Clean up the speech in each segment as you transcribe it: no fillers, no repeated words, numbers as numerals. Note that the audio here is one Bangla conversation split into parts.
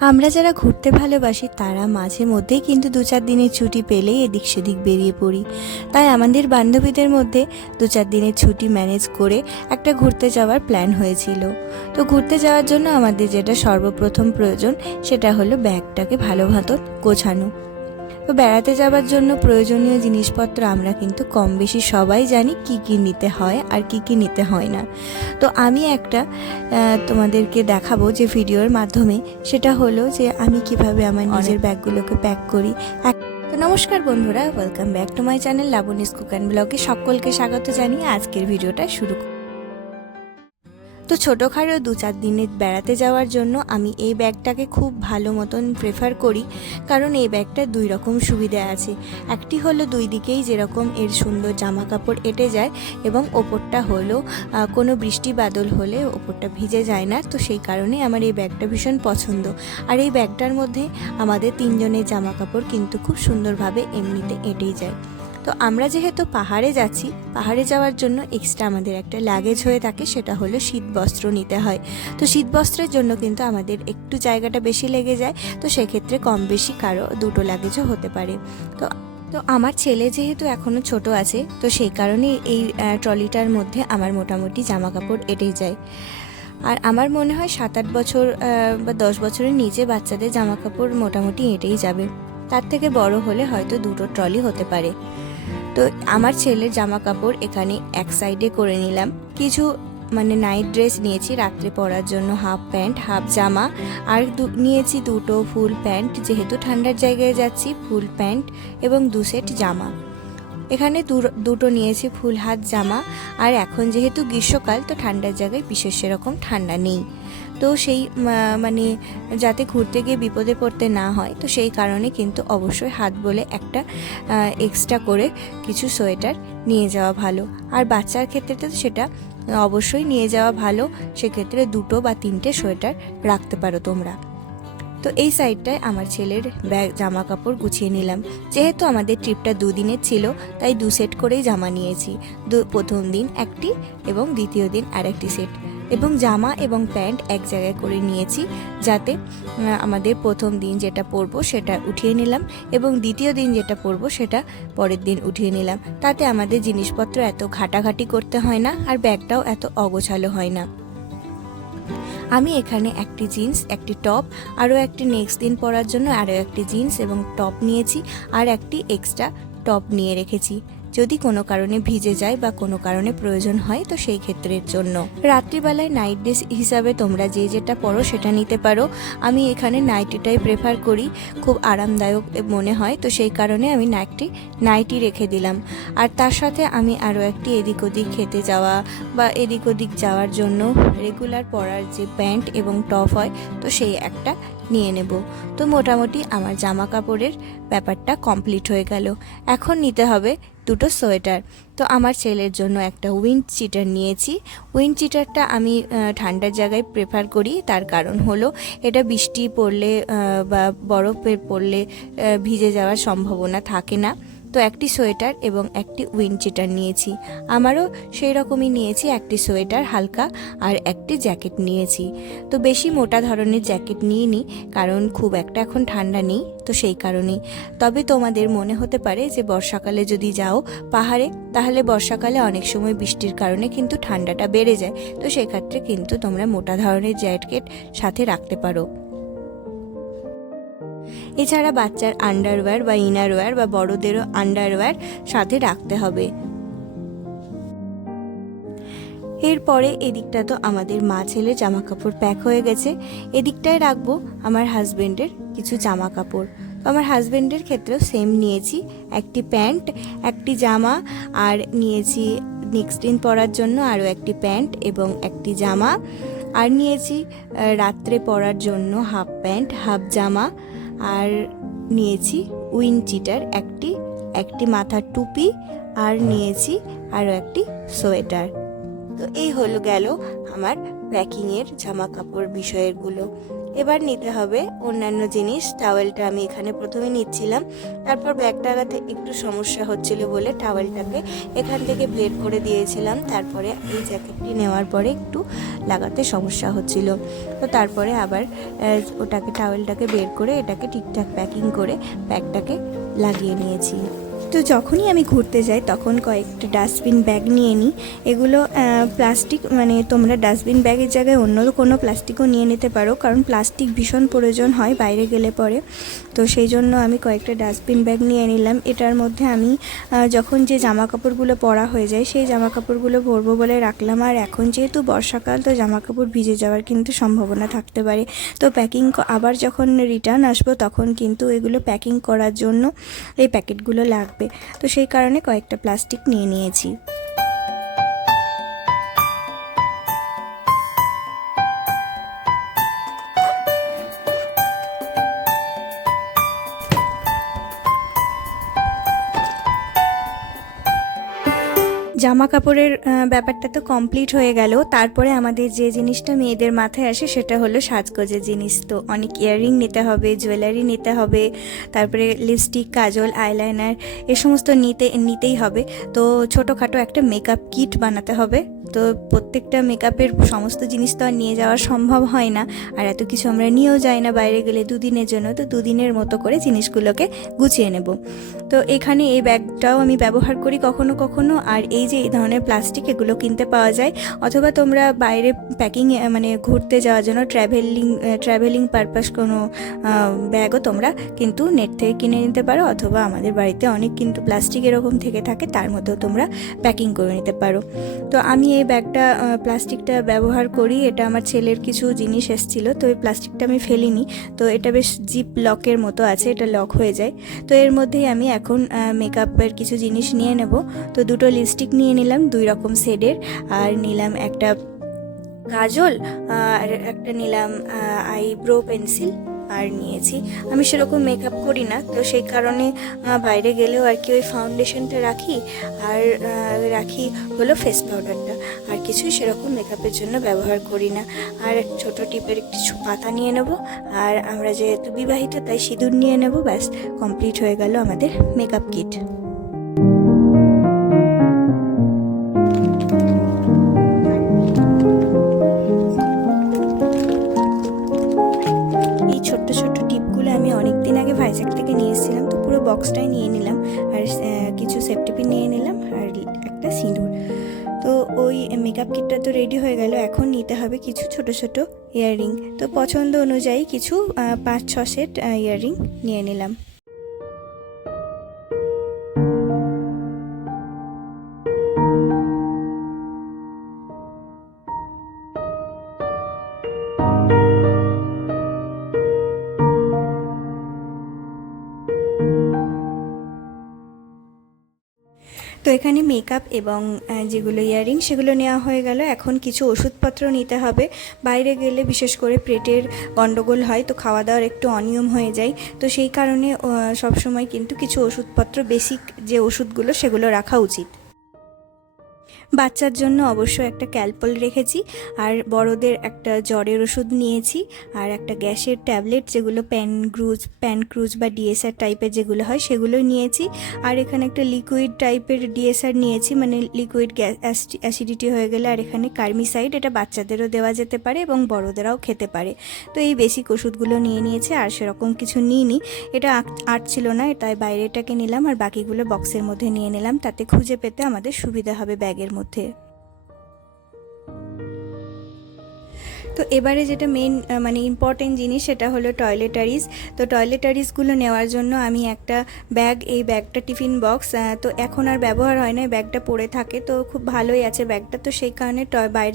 আমরা যারা ঘুরতে ভালোবাসি তারা মাঝে মধ্যেই কিন্তু 2-4 দিনের ছুটি পেলেই এদিক সেদিক বেরিয়ে পড়ি। তাই আমাদের বান্ধবীদের মধ্যে 2-4 দিনের ছুটি ম্যানেজ করে একটা ঘুরতে যাওয়ার প্ল্যান হয়েছিল। তো ঘুরতে যাওয়ার জন্য আমাদের যেটা সর্বপ্রথম প্রয়োজন সেটা হলো ব্যাগটাকে ভালো মতো গোছানো। তো বেড়াতে যাওয়ার জন্য প্রয়োজনীয় জিনিসপত্র আমরা কিন্তু কম বেশি সবাই জানি কি কি নিতে হয় আর কি কি নিতে হয় না। তো আমি একটা তোমাদেরকে দেখাবো যে ভিডিওর মাধ্যমে, সেটা হলো যে আমি কিভাবে আমার নিজের ব্যাগগুলোকে প্যাক করি। তো নমস্কার বন্ধুরা, welcome back to my channel Labani's cook and ব্লগে সকলকে স্বাগত জানিয়ে আজকের ভিডিওটা শুরু। তো ছোটোখাটো 2-4 দিনের বেড়াতে যাওয়ার জন্য আমি এই ব্যাগটাকে খুব ভালো মতন প্রেফার করি, কারণ এই ব্যাগটার 2 রকম সুবিধা আছে। একটি হলো 2 দিকেই যেরকম এর সুন্দর জামা কাপড় এঁটে যায়, এবং ওপরটা হলো কোনো বৃষ্টি বাদল হলে ওপরটা ভিজে যায় না। তো সেই কারণে আমার এই ব্যাগটা ভীষণ পছন্দ। আর এই ব্যাগটার মধ্যে আমাদের 3 জনের জামা কাপড় কিন্তু খুব সুন্দরভাবে এমনিতে এঁটেই যায়। তো আমরা যেহেতু পাহাড়ে যাচ্ছি, পাহাড়ে যাওয়ার জন্য এক্সট্রা আমাদের একটা লাগেজ হয়ে থাকে, সেটা হলো শীতবস্ত্র নিতে হয়। তো শীতবস্ত্রের জন্য কিন্তু আমাদের একটু জায়গাটা বেশি লেগে যায়। তো সেক্ষেত্রে কম বেশি কারো 2টো লাগেজও হতে পারে। তো আমার ছেলে যেহেতু এখনও ছোট আছে, তো সেই কারণে এই ট্রলিটার মধ্যে আমার মোটামুটি জামা কাপড় এঁটেই যায়। আর আমার মনে হয় 7-8 বছর বা 10 বছরের নিচে বাচ্চাদের জামা কাপড় মোটামুটি এঁটেই যাবে। তার থেকে বড় হলে হয়তো 2টো ট্রলি হতে পারে। তো আমার ছেলের জামা কাপড় এখানে এক সাইডে করে নিলাম। কিছু নাইট ড্রেস নিয়েছি রাত্রে পরার জন্য, হাফ প্যান্ট হাফ জামা, আর নিয়েছি 2টো ফুল প্যান্ট, যেহেতু ঠান্ডার জায়গায় যাচ্ছি, ফুল প্যান্ট এবং 2 সেট জামা। এখানে 2টো নিয়েছি ফুল হাত জামা। আর এখন যেহেতু গ্রীষ্মকাল, তো ঠান্ডার জায়গায় বিশেষ সেরকম ঠান্ডা নেই। তো সেই যাতে ঘুরতে গিয়ে বিপদে পড়তে না হয়, তো সেই কারণে কিন্তু অবশ্যই হাত বলে একটা এক্সট্রা করে কিছু সোয়েটার নিয়ে যাওয়া ভালো। আর বাচ্চার ক্ষেত্রে তো সেটা অবশ্যই নিয়ে যাওয়া ভালো, সেক্ষেত্রে 2টো বা 3টে সোয়েটার রাখতে পারো তোমরা। তো এই সাইডটায় আমার ছেলের ব্যাগ জামা কাপড় গুছিয়ে নিলাম। যেহেতু আমাদের ট্রিপটা 2 দিনের ছিল, তাই 2 সেট করেই জামা নিয়েছি। প্রথম দিন একটি এবং দ্বিতীয় দিন আরেকটি সেট, এবং জামা এবং প্যান্ট এক জায়গায় করে নিয়েছি, যাতে আমাদের প্রথম দিন যেটা পরবো সেটা উঠিয়ে নিলাম, এবং দ্বিতীয় দিন যেটা পরবো সেটা পরের দিন উঠিয়ে নিলাম। তাতে আমাদের জিনিসপত্র এত ঘাটাঘাটি করতে হয় না, আর ব্যাগটাও এত অগোছালো হয় না। আমি এখানে একটি জিন্স, একটি টপ, আরও একটি নেক্সট দিন পরার জন্য আরও একটি জিন্স এবং টপ নিয়েছি, আর একটি এক্সট্রা টপ নিয়ে রেখেছি, যদি কোনো কারণে ভিজে যায় বা কোনো কারণে প্রয়োজন হয়, তো সেই ক্ষেত্রের জন্য। রাত্রিবেলায় নাইট ড্রেস হিসাবে তোমরা যে যেটা পরো সেটা নিতে পারো। আমি এখানে নাইটিটাই প্রেফার করি, খুব আরামদায়ক মনে হয়, তো সেই কারণে আমি নাইটি রেখে দিলাম। আর তার সাথে আমি আরও একটি এদিক ওদিক খেতে যাওয়া বা এদিক ওদিক যাওয়ার জন্য রেগুলার পরার যে প্যান্ট এবং টপ হয়, তো সেই একটা নিয়ে নেব। তো মোটামুটি আমার জামা কাপড়ের ব্যাপারটা কমপ্লিট হয়ে গেল। এখন নিতে হবে 2টো সোয়েটার। তো আমার ছেলের জন্য একটা উইন্ড চিটার নিয়েছি। উইন্ড চিটারটা আমি ঠান্ডার জায়গায় প্রেফার করি, তার কারণ হলো এটা বৃষ্টি পড়লে বা বরফের পড়লে ভিজে যাওয়ার সম্ভাবনা থাকে না। তো একটি সোয়েটার এবং একটি উইন্ড চিটার নিয়েছি। আমারও সেই রকমই নিয়েছি, একটি সোয়েটার হালকা আর একটি জ্যাকেট নিয়েছি। তো বেশি মোটা ধরনের জ্যাকেট নিইনি, কারণ খুব একটা এখন ঠান্ডা নেই, তো সেই কারণেই। তবে তোমাদের মনে হতে পারে যে বর্ষাকালে যদি যাও পাহাড়ে, তাহলে বর্ষাকালে অনেক সময় বৃষ্টির কারণে কিন্তু ঠান্ডাটা বেড়ে যায়, তো সেক্ষেত্রে কিন্তু তোমরা মোটা ধরনের জ্যাকেট সাথে রাখতে পারো। এছাড়া বাচ্চার আন্ডারওয়্যার বা ইনারওয়্যার বা বড়দেরও আন্ডারওয়্যার সাথে রাখতে হবে। এরপরে এদিকটা তো আমাদের মা ছেলে জামা কাপড় প্যাক হয়ে গেছে। এদিকটায় রাখবো আমার হাজবেন্ডের কিছু জামা কাপড়। তো আমার হাজবেন্ডের ক্ষেত্রেও সেম নিয়েছি, একটি প্যান্ট, একটি জামা, আর নিয়েছি নেক্সট দিন পরার জন্য আরও একটি প্যান্ট এবং একটি জামা, আর নিয়েছি রাত্রে পরার জন্য হাফ প্যান্ট হাফ জামা, আর নিয়েছি উইন্ড চিটার একটি মাথার টুপি, আর নিয়েছি আরও একটি সোয়েটার। তো এই হলো গেল আমার প্যাকিংয়ের জামা কাপড় বিষয়েরগুলো। এবার নিতে হবে অন্যান্য জিনিস। টাওয়েলটা আমি এখানে প্রথমে নিচ্ছিলাম, তারপর ব্যাগটা লাগাতে একটু সমস্যা হচ্ছিল বলে টাওয়েলটাকে এখান থেকে বের করে দিয়েছিলাম। তারপরে এই জ্যাকেটটি নেওয়ার পরে একটু লাগাতে সমস্যা হচ্ছিল, তো তারপরে আবার টাওয়েলটাকে বের করে এটাকে ঠিকঠাক প্যাকিং করে ব্যাগটাকে লাগিয়ে নিয়েছি। তো যখনই আমি ঘুরতে যাই তখন কয়েকটা ডাস্টবিন ব্যাগ নিয়ে নিই। এগুলো প্লাস্টিক, মানে তোমরা ডাস্টবিন ব্যাগের জায়গায় অন্য কোনো প্লাস্টিকও নিয়ে নিতে পারো, কারণ প্লাস্টিক ভীষণ প্রয়োজন হয় বাইরে গেলে পরে। তো সেই জন্য আমি কয়েকটা ডাস্টবিন ব্যাগ নিয়ে নিলাম। এটার মধ্যে আমি যখন যে জামা কাপড়গুলো পরা হয়ে যায় সেই জামা কাপড়গুলো ভরবো বলে রাখলাম। আর এখন যেহেতু বর্ষাকাল, তো জামা কাপড় ভিজে যাওয়ার কিন্তু সম্ভাবনা থাকতে পারে। তো আবার যখন রিটার্ন আসবো তখন কিন্তু এগুলো প্যাকিং করার জন্য এই প্যাকেটগুলো লাগবে। তো সেই কারণে কয়েকটা প্লাস্টিক নিয়ে নিয়েছি। জামা কাপড়ের ব্যাপারটা তো কমপ্লিট হয়ে গেল। তারপরে আমাদের যে জিনিসটা মেয়েদের মাথায় আসে সেটা হলো সাজগোজের জিনিস। তো অনেক ইয়াররিং নিতে হবে, জুয়েলারি নিতে হবে, তারপরে লিপস্টিক, কাজল, আইলাইনার এ সমস্ত নিতেই হবে। তো ছোটোখাটো একটা মেকআপ কিট বানাতে হবে। তো প্রত্যেকটা মেকআপের সমস্ত জিনিস তো আর নিয়ে যাওয়া সম্ভব হয় না, আর এত কিছু আমরা নিয়েও যাই না বাইরে গেলে দুদিনের জন্য। তো দুদিনের মতো করে জিনিসগুলোকে গুছিয়ে নেব। তো এখানে এই ব্যাগটাও আমি ব্যবহার করি কখনো কখনো। আর এই যে এই ধরনের প্লাস্টিক, এগুলো কিনতে পাওয়া যায়, অথবা তোমরা বাইরে প্যাকিং মানে ঘুরতে যাওয়ার জন্য ট্র্যাভেলিং পারপাস কোনো ব্যাগও তোমরা কিন্তু নেট থেকে কিনে নিতে পারো, অথবা আমাদের বাড়িতে অনেক কিন্তু প্লাস্টিক এরকম থেকে থাকে, তার মধ্যেও তোমরা প্যাকিং করে নিতে পারো। তো আমি এই ব্যাগটা প্লাস্টিকটা ব্যবহার করি। এটা আমার ছেলের কিছু জিনিস এসেছিলো, তো এই প্লাস্টিকটা আমি ফেলিনি। তো এটা বেশ জিপ লকের মতো আছে, এটা লক হয়ে যায়। তো এর মধ্যেই আমি এখন মেকআপের কিছু জিনিস নিয়ে নেব। তো দুটো লিপস্টিক নিয়ে নিলাম 2 রকম শেডের, আর নিলাম একটা কাজল, আর একটা নিলাম আইব্রো পেন্সিল। আর নিয়েছি, আমি সেরকম মেকআপ করি না, তো সেই কারণে বাইরে গেলেও আর কি ওই ফাউন্ডেশনটা রাখি, আর রাখি হলো ফেস পাউডারটা, আর কিছুই সেরকম মেকআপের জন্য ব্যবহার করি না। আর ছোট টিপের কিছু পাতা নিয়ে নেব, আর আমরা যেহেতু বিবাহিত তাই সিঁদুর নিয়ে নেব। ব্যাস, কমপ্লিট হয়ে গেল আমাদের মেকআপ কিট। ছোট্ট ছোট্ট টিপগুলো আমি অনেক দিন আগে ভাইজ্যাক থেকে নিয়ে এসেছিলাম, তো পুরো বক্সটাই নিয়ে নিলাম। আর কিছু সেফটি পিন নিয়ে নিলাম, আর একটা সিঁদুর। তো ওই মেকআপ কিটটা তো রেডি হয়ে গেল। এখন নিতে হবে কিছু ছোট ছোট ইয়াররিং। তো পছন্দ অনুযায়ী কিছু 5-6 সেট ইয়াররিং নিয়ে নিলাম। তো এখানে মেকআপ এবং যেগুলো ইয়াররিং সেগুলো নেওয়া হয়ে গেল। এখন কিছু ওষুধপত্র নিতে হবে। বাইরে গেলে বিশেষ করে পেটের গন্ডগোল হয়, তো খাওয়া দাওয়ার একটু অনিয়ম হয়ে যায়। তো সেই কারণে সবসময় কিন্তু কিছু ওষুধপত্র, বেসিক যে ওষুধগুলো সেগুলো রাখা উচিত। বাচ্চার জন্য অবশ্য একটা ক্যালপল রেখেছি, আর বড়দের একটা জ্বরের ওষুধ নিয়েছি, আর একটা গ্যাসের ট্যাবলেট, যেগুলো প্যানক্রুজ বা ডিএসআর টাইপের যেগুলো হয় সেগুলো নিয়েছি। আর এখানে একটা লিকুইড টাইপের ডিএসআর নিয়েছি, মানে লিকুইড অ্যাসিডিটি হয়ে গেলে। আর এখানে কার্মিসাইড, এটা বাচ্চাদেরও দেওয়া যেতে পারে এবং বড়দেরাও খেতে পারে। তো এই বেসিক ওষুধগুলো নিয়ে নিয়েছে, আর সেরকম কিছু নিইনি। এটা আট ছিল না, তাই বাইরেটাকে নিলাম, আর বাকিগুলো বক্সের মধ্যে নিয়ে নিলাম, তাতে খুঁজে পেতে আমাদের সুবিধা হবে ব্যাগের মধ্যে। তো এবারে যেটা মেন মানে ইম্পর্টেন্ট জিনিস সেটা হলো টয়লেটারিজ। তো টয়লেটারিজগুলো নেওয়ার জন্য আমি একটা ব্যাগ, এই ব্যাগটা টিফিন বক্স, তো এখন আর ব্যবহার হয় না, ব্যাগটা পড়ে থাকে, তো খুব ভালোই আছে ব্যাগটা। তো সেই কারণে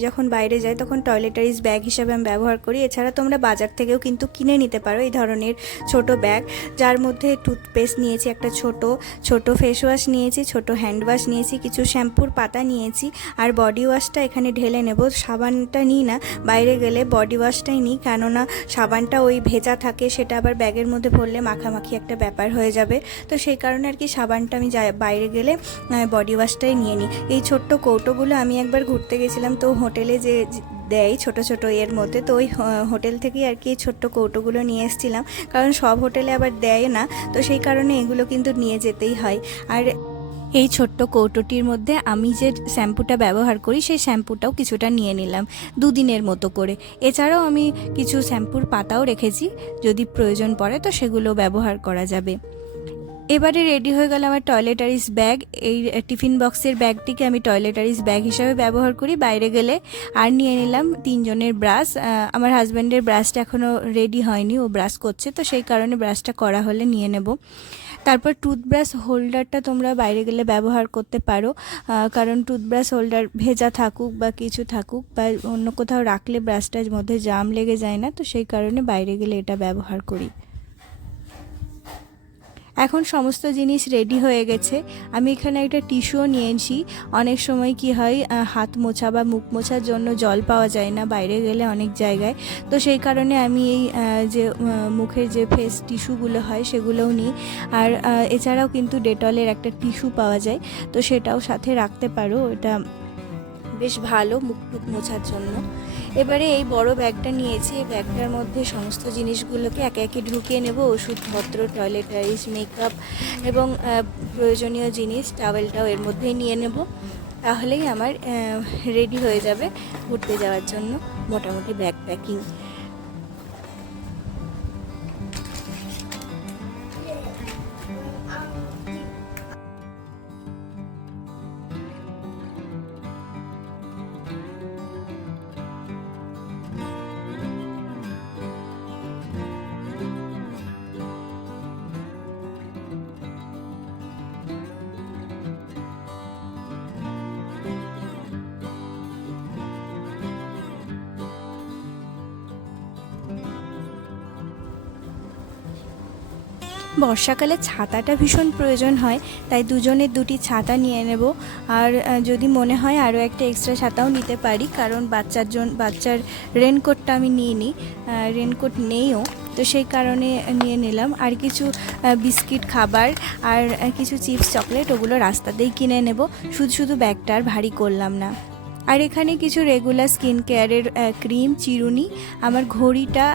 যখন বাইরে যাই তখন টয়লেটারিজ ব্যাগ হিসাবে আমি ব্যবহার করি। এছাড়া তোমরা বাজার থেকেও কিন্তু কিনে নিতে পারো এই ধরনের ছোট ব্যাগ, যার মধ্যে টুথপেস্ট নিয়েছি, একটা ছোট ফেস ওয়াশ নিয়েছি, ছোট হ্যান্ড ওয়াশ নিয়েছি, কিছু শ্যাম্পুর পাতা নিয়েছি, আর বডি ওয়াশটা এখানে ঢেলে নেব। সাবানটা নিই না, বাইরে গেলে বডি ওয়াশটাই নিই, কেননা সাবানটা ওই ভেজা থাকে, সেটা আবার ব্যাগের মধ্যে ভরলে মাখামাখি একটা ব্যাপার হয়ে যাবে। তো সেই কারণে আর কি সাবানটা আমি বাইরে গেলে বডি ওয়াশটাই নিয়ে নিই। এই ছোট্ট কৌটোগুলো আমি একবার ঘুরতে গেছিলাম, তো হোটেলে যে দেয় ছোট ছোট এর মধ্যে, তো ওই হোটেল থেকেই আর কি ছোট্ট কৌটোগুলো নিয়ে এসেছিলাম, কারণ সব হোটেলে আবার দেয় না, তো সেই কারণে এগুলো কিন্তু নিয়ে যেতেই হয়। আর এই ছোট্ট কৌটোটির মধ্যে আমি যে শ্যাম্পুটা ব্যবহার করি সেই শ্যাম্পুটাও কিছুটা নিয়ে নিলাম 2 দিনের মতো করে। এছাড়াও আমি কিছু শ্যাম্পুর পাতাও রেখেছি, যদি প্রয়োজন পড়ে তো সেগুলো ব্যবহার করা যাবে। এবারে রেডি হয়ে গেল আমার টয়লেটারিস ব্যাগ। এই টিফিন বক্সের ব্যাগটিকে আমি টয়লেটারিস ব্যাগ হিসাবে ব্যবহার করি বাইরে গেলে। আর নিয়ে নিলাম 3 জনের ব্রাশ। আমার হাজব্যান্ডের ব্রাশটা এখনও রেডি হয়নি, ও ব্রাশ করছে, তো সেই কারণে ব্রাশটা করা হলে নিয়ে নেব। তারপর টুথব্রাশ হোল্ডারটা তোমরা বাইরে গেলে ব্যবহার করতে পারো, কারণ টুথব্রাশ হোল্ডার ভেজা থাকুক বা কিছু থাকুক বা অন্য কোথাও রাখলে ব্রাশটার মধ্যে জাম লেগে যায় না, তো সেই কারণে বাইরে গেলে এটা ব্যবহার করি। এখন সমস্ত জিনিস রেডি হয়ে গেছে। আমি এখানে একটা টিস্যুও নিয়েছি। অনেক সময় কি হয়, হাত মোছা বা মুখ মোছার জন্য জল পাওয়া যায় না বাইরে গেলে অনেক জায়গায়, তো সেই কারণে আমি এই যে মুখের যে ফেস টিস্যুগুলো হয় সেগুলোও নিই। আর এছাড়াও কিন্তু ডেটলের একটা টিস্যু পাওয়া যায়, তো সেটাও সাথে রাখতে পারো, এটা বেশ ভালো মুখ টুক মোছার জন্য। এবারে এই বড় ব্যাগটা নিয়েছি, এই ব্যাগটার মধ্যে সমস্ত জিনিসগুলোকে একে একে ঢুকিয়ে নেব, ওষুধপত্র, টয়লেটারিজ, মেকআপ এবং প্রয়োজনীয় জিনিস, টাওয়েলটাও এর মধ্যেই নিয়ে নেব। তাহলেই আমার রেডি হয়ে যাবে ঘুরতে যাওয়ার জন্য মোটামুটি ব্যাগ প্যাকিং। বর্ষাকালে ছাতাটা ভীষণ প্রয়োজন হয়, তাই দুজনের 2টি ছাতা নিয়ে নেব। আর যদি মনে হয় আরও একটা এক্সট্রা ছাতাও নিতে পারি, কারণ বাচ্চার রেনকোটটা আমি নিইনি, রেনকোট নেইও, তো সেই কারণে নিয়ে নিলাম। আর কিছু বিস্কিট, খাবার আর কিছু চিপস, চকলেট, ওগুলো রাস্তাতেই কিনে নেব, শুধু ব্যাগটা আর ভারী করলাম না। আর এখানে কিছু রেগুলার স্কিন কেয়ারের ক্রিম, চিরুনি, আমার ঘড়িটা,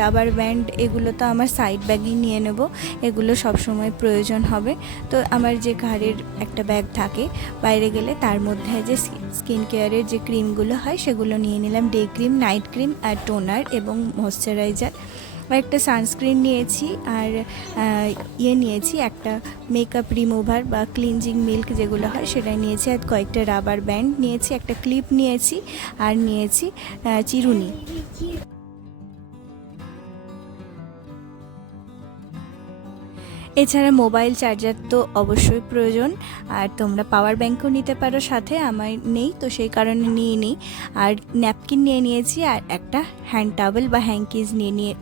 রাবার ব্যান্ড, এগুলো তো আমার সাইড ব্যাগেই নিয়ে নেব, এগুলো সব সময় প্রয়োজন হবে। তো আমার যে ঘাড়ের একটা ব্যাগ থাকে বাইরে গেলে, তার মধ্যে যে স্কিন কেয়ারের যে ক্রিমগুলো হয় সেগুলো নিয়ে নিলাম, ডে ক্রিম, নাইট ক্রিম আর টোনার এবং ময়শ্চারাইজার। একটা সানস্ক্রিন নিয়েছি, আর নিয়েছি একটা মেকআপ রিমুভার বা ক্লিনজিং মিল্ক যেগুলো হয় সেটা নিয়েছি, আর কয়েকটা রাবার ব্যান্ড নিয়েছি, একটা ক্লিপ নিয়েছি, আর নিয়েছি চিরুনি। এছাড়া মোবাইল চার্জার তো অবশ্যই প্রয়োজন, আর তোমরা পাওয়ার ব্যাঙ্কও নিতে পারো সাথে, আমার নেই তো সেই কারণে নিয়ে নিই। আর ন্যাপকিন নিয়েছি, আর একটা হ্যান্ড টাওয়েল বা হ্যাঙ্কিজ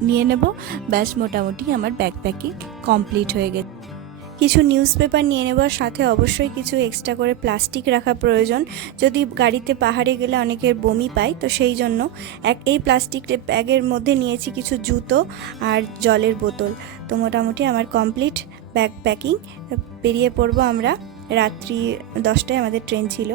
নিয়ে নেব। ব্যাস মোটামুটি আমার ব্যাগ প্যাকিং কমপ্লিট হয়ে গেছে। কিছু নিউজ পেপার নিয়ে নেবার সাথে অবশ্যই কিছু এক্সট্রা করে প্লাস্টিক রাখা প্রয়োজন, যদি গাড়িতে পাহাড়ে গেলে অনেকের বমি পায়, তো সেই জন্য এই প্লাস্টিক ব্যাগের মধ্যে নিয়েছি কিছু জুতো আর জলের বোতল। তো মোটামুটি আমার কমপ্লিট ব্যাগ প্যাকিং। বেরিয়ে পড়বো আমরা, রাত্রি 10টায় আমাদের ট্রেন ছিল।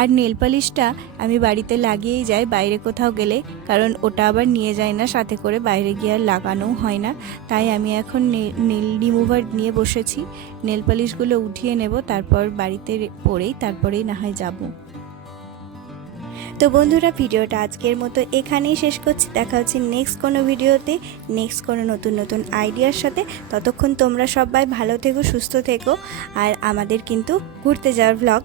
আর নেল পালিশটা আমি বাড়িতে লাগিয়েই যাই বাইরে কোথাও গেলে, কারণ ওটা আবার নিয়ে যায় না সাথে করে, বাইরে গিয়ে আর লাগানোও হয় না, তাই আমি এখন নেল রিমুভার নিয়ে বসেছি। নেল পালিশগুলো উঠিয়ে নেব, তারপর বাড়িতে তারপরেই না হয় যাব। তো বন্ধুরা, ভিডিওটা আজকের মতো এখানেই শেষ করছি। দেখা হচ্ছে নেক্সট কোনো ভিডিওতে, নেক্সট কোনো নতুন আইডিয়ার সাথে। ততক্ষণ তোমরা সবাই ভালো থেকো, সুস্থ থেকো, আর আমাদের কিন্তু ঘুরতে যাওয়ার ভ্লগ